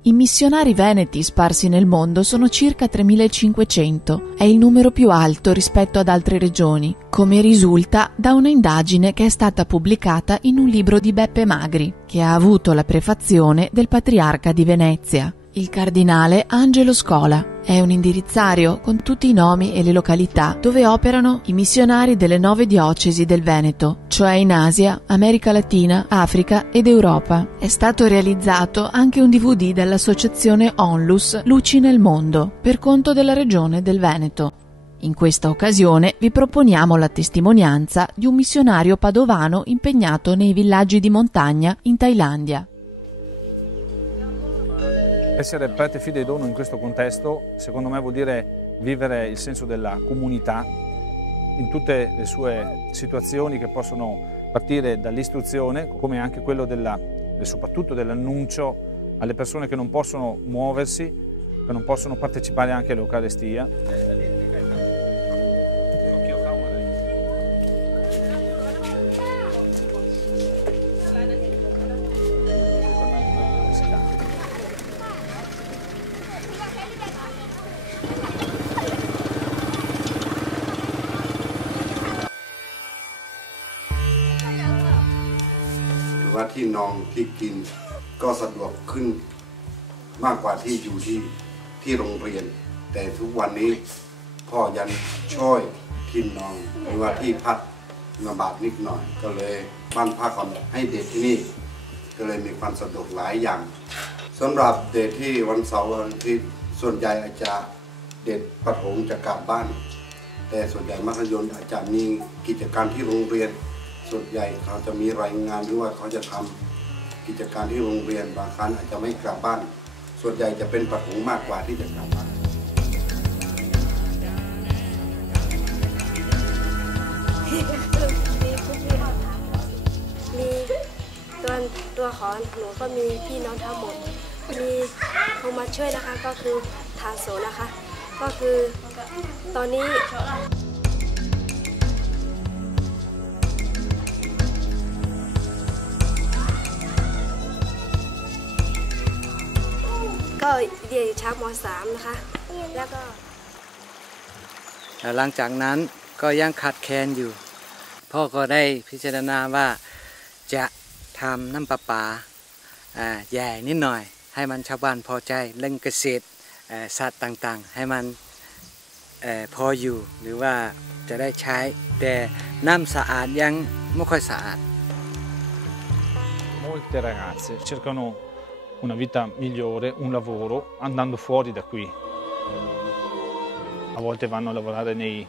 I missionari veneti sparsi nel mondo sono circa 3.500, è il numero più alto rispetto ad altre regioni, come risulta da una indagine che è stata pubblicata in un libro di Beppe Magri, che ha avuto la prefazione del patriarca di Venezia, il cardinale Angelo Scola. È un indirizzario con tutti i nomi e le località dove operano i missionari delle 9 diocesi del Veneto, cioè in Asia, America Latina, Africa ed Europa. È stato realizzato anche un DVD dall'associazione Onlus Luci nel Mondo, per conto della regione del Veneto. In questa occasione vi proponiamo la testimonianza di un missionario padovano impegnato nei villaggi di montagna in Thailandia. Essere prete fidei dono in questo contesto, secondo me, vuol dire vivere il senso della comunità in tutte le sue situazioni, che possono partire dall'istruzione, come anche quello e soprattutto dell'annuncio alle persone che non possono muoversi, che non possono partecipare anche all'Eucarestia.ที่นอนที่กินก็สะดวกขึ้นมากกว่าที่อยู่ที่โรงเรียนแต่ทุกวันนี้พ่อยังช่วยที่นอนหรือว่าที่พักลำบากนิดหน่อยก็เลยบ้านพักของให้เด็กที่นี่ก็เลยมีความสะดวกหลายอย่างสำหรับเด็กที่วันเสาร์วันอาทิตย์ส่วนใหญ่อาจจะเด็กประถมจะกลับบ้านแต่ส่วนใหญ่มัธยมอาจจะมีกิจการที่โรงเรียนส่วนใหญ่เขาจะมีรายงานหรือว่าเขาจะทำกิจการที่โรงเรียนบางครั้งอาจจะไม่กลับบ้านส่วนใหญ่จะเป็นประถมมากกว่าที่จะกลับบ้านมีตัวของหนูก็มีพี่น้องทั้งหมดมีคนมาช่วยนะคะก็คือทาโสนะคะก็คือตอนนี้ก็เรียนอยู่ชั้นม.3 นะคะแล้วก็หลังจากนั้นก็ยังขาดแคลนอยู่พ่อก็ได้พิจารณาว่าจะทำน้ำประปาใหญ่นิดหน่อยให้มันชาวบ้านพอใจเรื่องเกษตรสัตว์ต่างๆให้มันพออยู่หรือว่าจะได้ใช้แต่น้ำสะอาดยังไม่ค่อยสะอาด Molte ragazze cercano una vita migliore, un lavoro, andando fuori da qui. A volte vanno a lavorare qui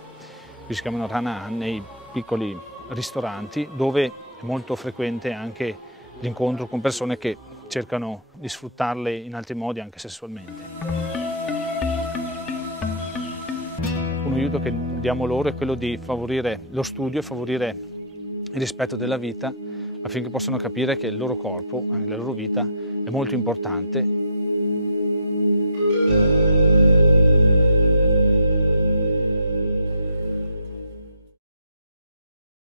si chiamano Ranan, nei piccoli ristoranti, dove è molto frequente anche l'incontro con persone che cercano di sfruttarle in altri modi, anche sessualmente. Un aiuto che diamo loro è quello di favorire lo studio e favorire il rispetto della vita, affinché possano capire che il loro corpo, la loro vita, è molto importante